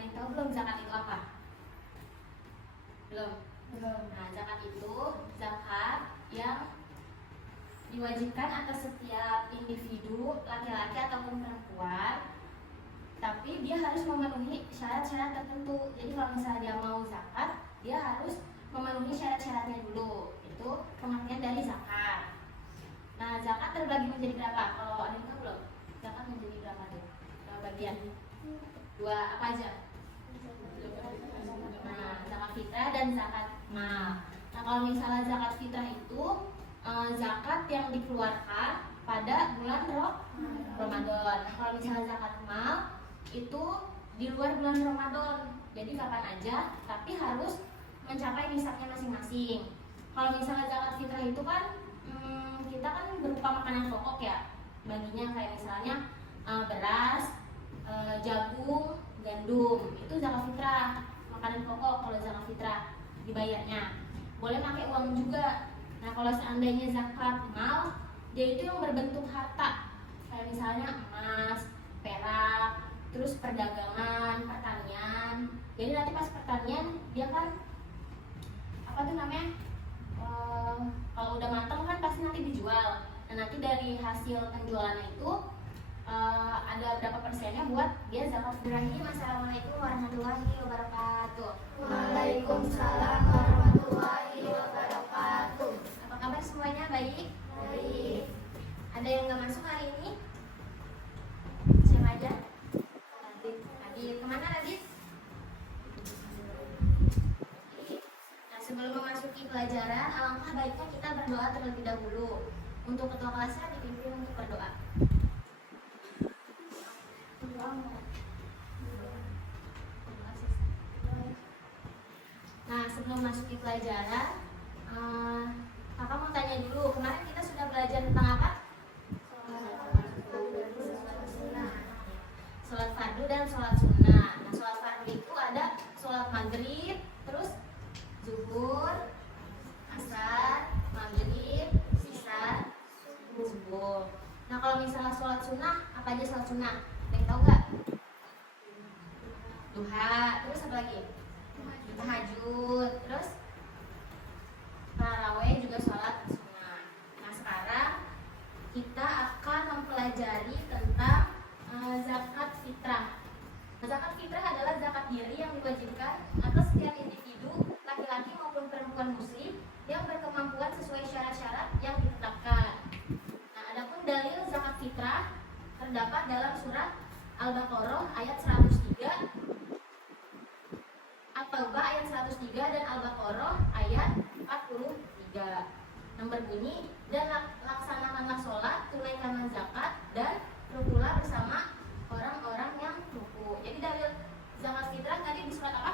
Ada yang tahu belum zakat itu apa? Belum? Nah, zakat itu zakat yang diwajibkan atas setiap individu, laki-laki ataupun perempuan, tapi dia harus memenuhi syarat-syarat tertentu. Jadi kalau misalnya dia mau zakat, dia harus memenuhi syarat-syaratnya dulu. Itu pengertian dari zakat. Nah, zakat terbagi menjadi berapa? Kalau ada yang tahu belum? Zakat menjadi berapa tuh? Bagian dua apa aja? Nah, zakat fitrah dan zakat mal. Nah, kalau misalnya zakat fitrah itu zakat yang dikeluarkan pada bulan Ramadan. Nah, kalau misalnya zakat mal itu di luar bulan Ramadan. Jadi kapan aja, tapi harus mencapai nisabnya masing-masing. Kalau misalnya zakat fitrah itu kan kita kan berupa makanan pokok ya. Baginya kayak misalnya beras, jagung, gandum. Itu zakat fitrah, makanan pokok kalau zakat fitrah dibayarnya. Boleh pakai uang juga. Nah, kalau seandainya zakat mal, dia itu yang berbentuk harta. Kayak misalnya emas, perak, terus perdagangan, pertanian. Jadi nanti pas pertanian dia kan apa tuh namanya? Kalau udah matang kan pasti nanti dijual. Nah, nanti dari hasil penjualannya itu ada berapa persennya buat dia zakat. Ibrahim, assalamualaikum warahmatullahi wabarakatuh. Waalaikumsalam warahmatullahi wabarakatuh. Apa kabar semuanya? Baik? Baik. Ada yang nggak masuk hari ini? Siapa aja? Radit. Kemana Radit? Nah, sebelum memasuki pelajaran, alangkah baiknya kita berdoa terlebih dahulu. Untuk ketua kelasnya dipimpin untuk berdoa. Nah, sebelum masuki pelajaran, kakak mau tanya dulu, kemarin kita sudah belajar tentang apa? Sholat fardu dan sholat sunnah. Nah, sholat fardu itu ada sholat maghrib, terus zuhur, asar, maghrib, sisa, subuh. Nah, kalau misalnya sholat sunnah, apa aja sholat sunnah? Ada yang tahu nggak? Duha, terus apa lagi? Tahajud, terus taraweh juga sholat sunnah. Nah, sekarang kita akan mempelajari tentang zakat fitrah. Zakat fitrah adalah zakat diri yang diwajibkan atas setiap individu, laki-laki maupun perempuan muslim yang berkemampuan sesuai syarat-syarat yang ditetapkan. Nah, adapun dalil zakat fitrah terdapat dalam surah Al-Baqarah ayat 103, At-Taubah ayat 103 dan Al-Baqarah ayat 43 yang berbunyi, dan laksanakanlah sholat, tunaikanlah zakat, dan rukulah bersama orang-orang yang ruku. Jadi dari zakat fitrah tadi di surat apa?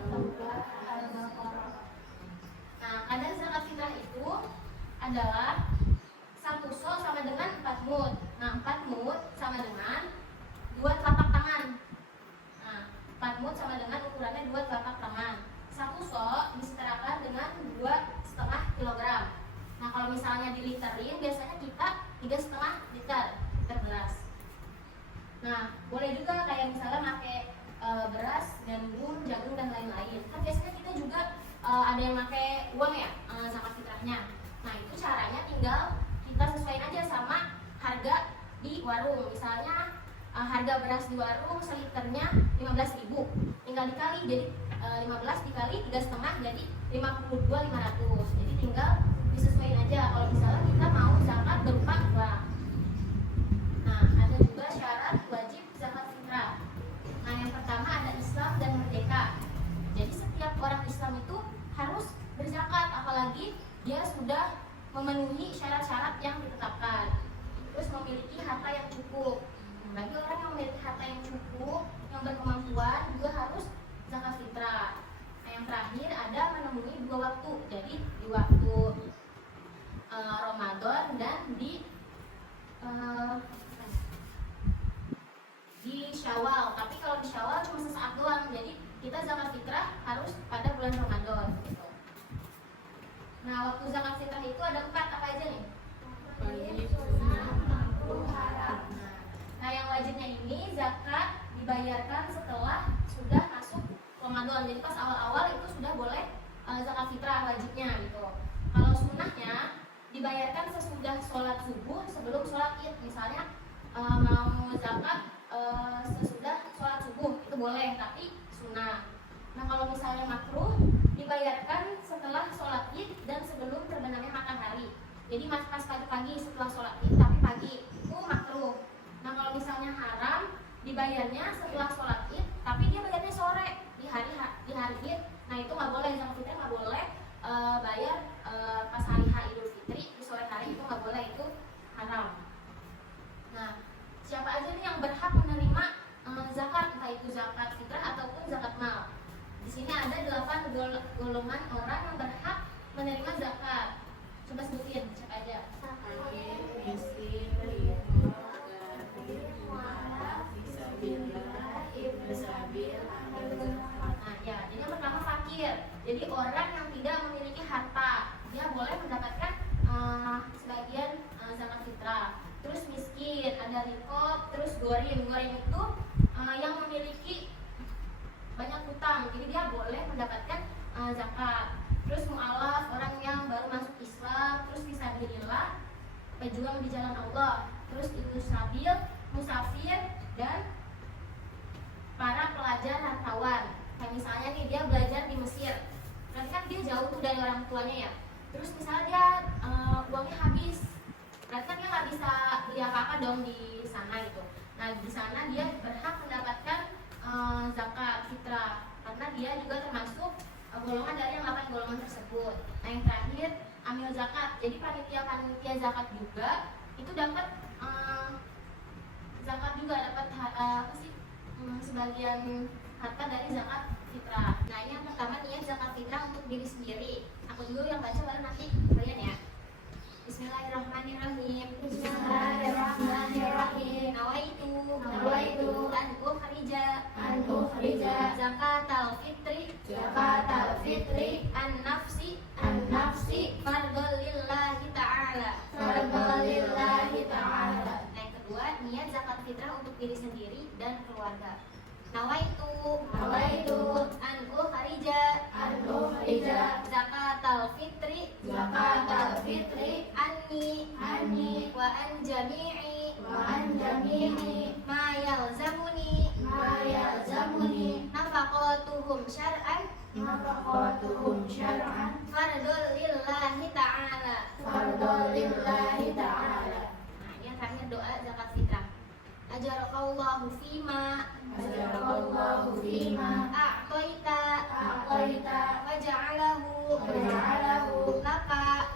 Al-Baqarah. Nah, kadar zakat fitrah itu adalah 1 so sama dengan 4 mud. Nah, 4 mud sama dengan 2 telapak tangan. Nah, 4 mud sama dengan ukurannya 2 telapak tangan. 1 so disetarakan dengan 2,5 kilogram. Nah, kalau misalnya diliterin, biasanya kita 3,5 liter beras. Nah, boleh juga kayak misalnya pakai beras, gandum, jagung dan lain-lain. Kan biasanya kita juga ada yang pakai uang ya, zakat fitrahnya. Nah, itu caranya tinggal kita sesuaiin aja sama harga di warung. Misalnya harga beras di warung seliternya 15.000, tinggal dikali, jadi 15 dikali 3,5 jadi 52.500. Jadi tinggal disesuaiin aja kalau misalnya kita mau zakat berupa uang. Nah, ada juga syarat wajib zakat fitrah. Nah, yang pertama ada Islam dan merdeka. Jadi setiap orang Islam itu harus berzakat, apalagi dia sudah memenuhi syarat-syarat yang ditetapkan. Terus memiliki harta yang cukup. Bagi orang yang memiliki harta yang cukup, yang berkemampuan, juga harus zakat fitrah. Nah, yang terakhir ada memenuhi 2 waktu. Jadi di waktu Ramadan dan di Syawal. Tapi kalau di Syawal cuma sesaat doang. Jadi kita zakat fitrah harus pada bulan Ramadan gitu. Nah, waktu zakat fitrah itu ada 4, apa aja nih? Nah, yang wajibnya ini zakat dibayarkan setelah Ramadan. Jadi pas awal-awal itu sudah boleh zakat fitrah wajibnya gitu. Kalau sunnahnya dibayarkan sesudah sholat subuh sebelum sholat id. Misalnya mau zakat sesudah sholat subuh itu boleh, tapi sunnah. Nah kalau misalnya makruh dibayarkan setelah sholat id dan sebelum terbenamnya matahari. Jadi pas pagi-pagi setelah sholat id tapi pagi itu makruh. Nah kalau misalnya haram dibayarnya setelah sholat id tapi dia bayarnya sore di hari id. Nah itu nggak boleh, zakat fitrah nggak boleh bayar pas hari Idul Fitri di sore hari, itu nggak boleh, itu haram. Nah siapa aja nih yang berhak menerima zakat, entah itu zakat fitrah ataupun zakat mal? Di sini ada 8 golongan orang yang berhak menerima zakat. Coba sebutin siapa aja. Fakir, miskin, Nah, ya, jadi yang pertama fakir. Jadi orang yang tidak memiliki harta, dia boleh mendapatkan sebagian zakat fitrah. Terus miskin, ada rikob, terus gorim. Gorim itu yang memiliki banyak hutang, jadi dia boleh mendapatkan zakat. Terus mu'alaf, orang yang baru masuk Islam. Terus fisabilillah, pejuang di jalan Allah. Terus ibnu sabil, musafir, dan para pelajar hartawan. Kayak misalnya nih dia belajar di Mesir, berarti kan dia jauh tuh dari orang tuanya ya. Terus misalnya dia uangnya habis, berarti kan dia nggak bisa beli apa-apa dong di sana gitu. Nah di sana dia berhak mendapatkan zakat fitrah karena dia juga termasuk golongan dari yang 8 golongan tersebut. Nah yang terakhir amil zakat. Jadi panitia zakat juga itu dapat zakat juga, dapat sebagian harta dari zakat fitrah. Nah ini yang pertama niat zakat fitrah untuk diri sendiri. Aku dulu yang baca baru nanti kalian ya. Bismillahirrahmanirrahim. Bismillahirrahmanirrahim. Nawaitu Nawaitu an ukhrija zakatal fitri zakatal fitri an-nafsi an-nafsi fardhol lillahi ta'ala. fardholillahi ta'ala. Nah yang kedua niat zakat fitrah untuk diri sendiri dan keluarga. Nawaitu an ukhrija zakatal fitri zakatal fitri anni wa an jami'i wa an jami'i ma yalzamuni ma yalzamuni nafaqatuhum syar'an nafaqatuhum syar'an fardhol lillahi ta'ala. fardholillahi ta'ala. Nah ini yang terakhir doa zakat fitrah. Ajarakallahu fima Ajarakallahu fima a'taita a'taita wa ja'alahu laka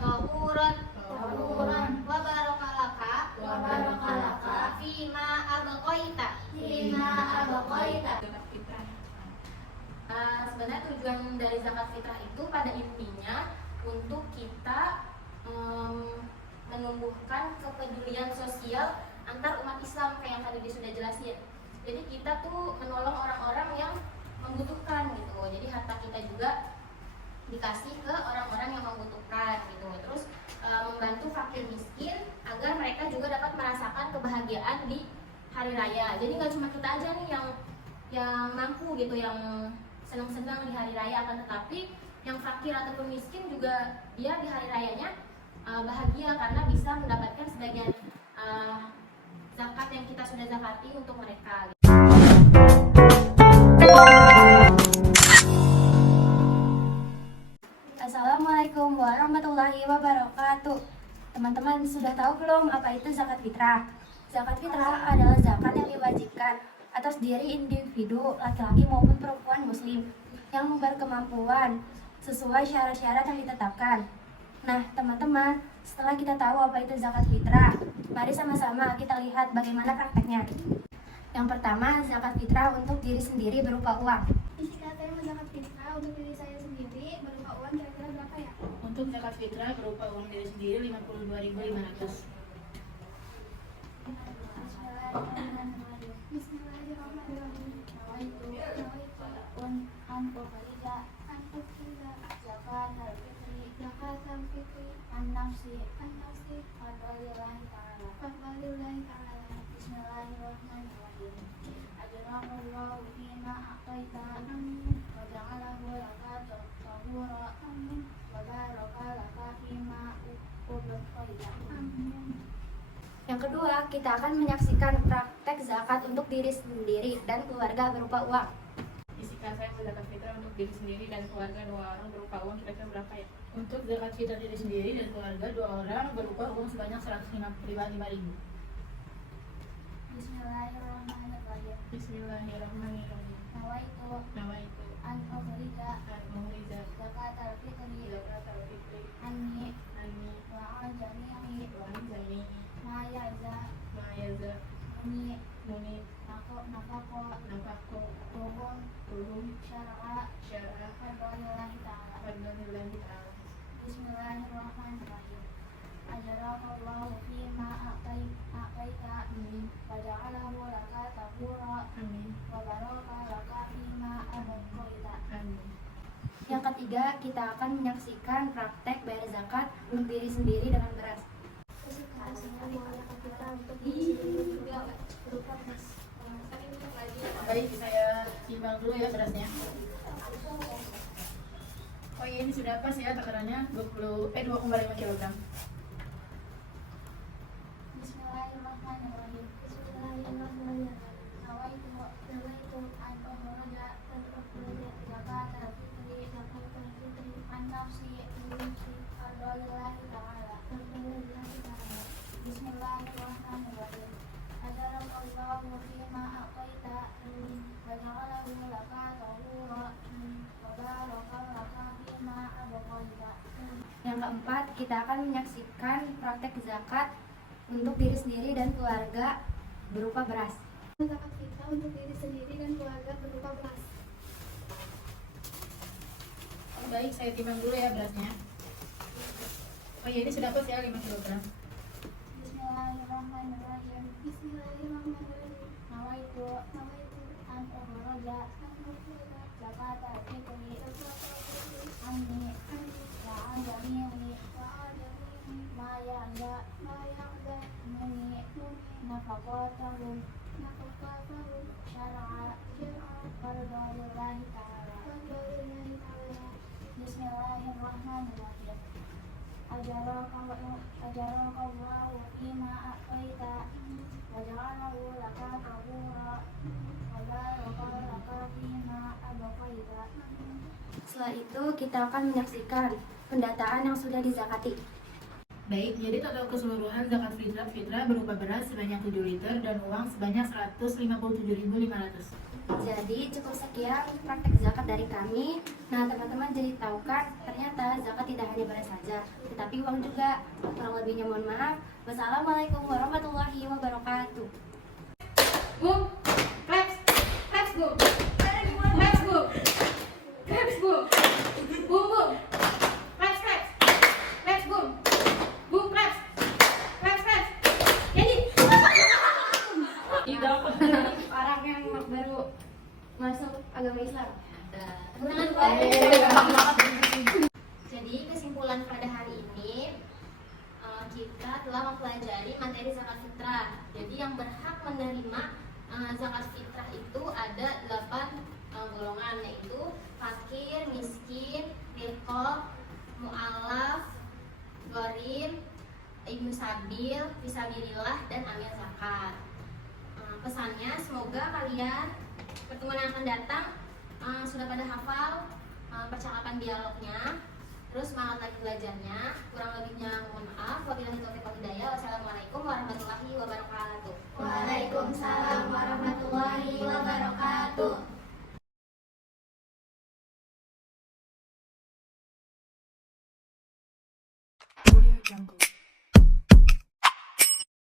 ghafuran ghafuran wa barakalaka wa barakalaka fima abqaita. fima abqaita. Sebenarnya tujuan dari zakat fitrah itu pada intinya untuk kita menumbuhkan kepedulian sosial antar umat Islam kayak yang tadi sudah jelasin. Jadi kita tuh menolong orang-orang yang membutuhkan gitu. Jadi harta kita juga dikasih ke orang-orang yang membutuhkan gitu. Terus membantu fakir miskin agar mereka juga dapat merasakan kebahagiaan di hari raya. Jadi nggak cuma kita aja nih yang mampu gitu, yang senang-senang di hari raya, akan tetapi yang fakir ataupun miskin juga dia di hari rayanya bahagia karena bisa mendapatkan sebagian zakat yang kita sudah zakati untuk mereka. Assalamualaikum warahmatullahi wabarakatuh. Teman-teman sudah tahu belum apa itu zakat fitrah? Zakat fitrah adalah zakat yang diwajibkan atas diri individu laki-laki maupun perempuan muslim yang berkemampuan sesuai syarat-syarat yang ditetapkan. Nah, teman-teman, setelah kita tahu apa itu zakat fitrah, mari sama-sama kita lihat bagaimana prakteknya. Yang pertama, zakat fitrah untuk diri sendiri berupa uang. Jika saya zakat fitrah untuk diri saya sendiri berupa uang kira-kira berapa ya? Untuk zakat fitrah berupa uang diri sendiri 52.500. Bismillahirrahmanirrahim. Nawaitu an ukhrija zakatal fitri Zakatul fitri an-nafsi an-nafsi fardholillahi ta'ala. fardholillahi ta'ala. Bismillahirrahmanirrahim. Ajarakallahu fima أبقيت وجعله لك طهورا وبارك لك فيما أبقيت. Yang kedua, kita akan menyaksikan praktek zakat untuk diri sendiri dan keluarga berupa uang. Isi kasa yang zakat fitrah untuk diri sendiri dan keluarga 2 orang berupa uang kira-kira berapa ya? Untuk zakat fitrah diri sendiri dan keluarga 2 orang berupa uang sebanyak 155.000. Bismillahirrahmanirrahim. Bismillahirrahmanirrahim. Nawaitu Nawaitu an ukhrija al-muhriza zakatal fitri zakatal fitri anni anni wa an jami'i wa an jami'i ma yaza ma yaza muni muni nafaqo tuhum syara'a syara'a fadlillahi ta'ala. fadlillahi ta'ala. Bismillahirrahmanirrahim. Ajarakallahu fima aqaita wa ja'alahu laka tahura Amin. wa baraka laka fima abqaita. Amin. Yang ketiga, kita akan menyaksikan praktek bayar zakat untuk diri sendiri dengan beras. Baik, saya timbang dulu ya berasnya. Oh iya, ini sudah pas ya takarannya 2,5 kg. Bismillahirrahmanirrahim. Nawaitu an ukhraja zakatal fitri an nafsi fadlillahi ta'ala. Bismillahirrahmanirrahim. Ajarakallahu fima aqaita wa ja'alahu laka tahura wa baraka laka fima abqaita. Yang keempat, kita akan menyaksikan praktek zakat untuk diri sendiri dan keluarga berupa beras. Zakat fitrah untuk diri sendiri dan keluarga berupa beras. Oh, baik, saya timbang dulu ya berasnya. Oh iya, ini sudah pas ya 5 kg. Bismillahirrahmanirrahim. Bismillahirrahmanirrahim. Nawaitu an ukhraja zakatal fitri anni wa an jami'i ma ya'za muni nafaqatuhum syara'a fardalillahi ta'ala. Bismillahirrahmanirrahim. Ajarakallahu fima aqaita wa ja'alahu laka tahura wa baraka laka fima abqaita. Setelah itu, kita akan menyaksikan pendataan yang sudah dizakati. Baik, jadi total keseluruhan zakat fitrah berupa beras sebanyak 7 liter dan uang sebanyak 157.500. Jadi cukup sekian praktek zakat dari kami. Nah, teman-teman jadi tahu kan, ternyata zakat tidak hanya beras saja, tetapi uang juga. Kurang lebihnya mohon maaf. Wassalamualaikum warahmatullahi wabarakatuh. Boom, claps, claps boom, claps boom, claps boom, boom boom, claps claps, claps boom, boom claps, claps claps. Jadi Tidak. Orang yang baru masuk agama Islam. Jadi kesimpulan pada hari ini kita telah mempelajari materi zakat fitrah. Jadi yang berhak menerima zakat fitrah itu ada 8 golongan, yaitu fakir, miskin, riqab, mu'alaf, gharib, ibnu sabil, fisabilillah, dan amil zakat. Pesannya semoga kalian pertemuan yang akan datang sudah pada hafal percakapan dialognya, terus semangat lagi belajarnya. Kurang lebihnya mohon maaf. Wabillahi taufiq wal hidayah. Wassalamualaikum warahmatullahi wabarakatuh. Waalaikumsalam warahmatullahi wabarakatuh. Audio Jungle.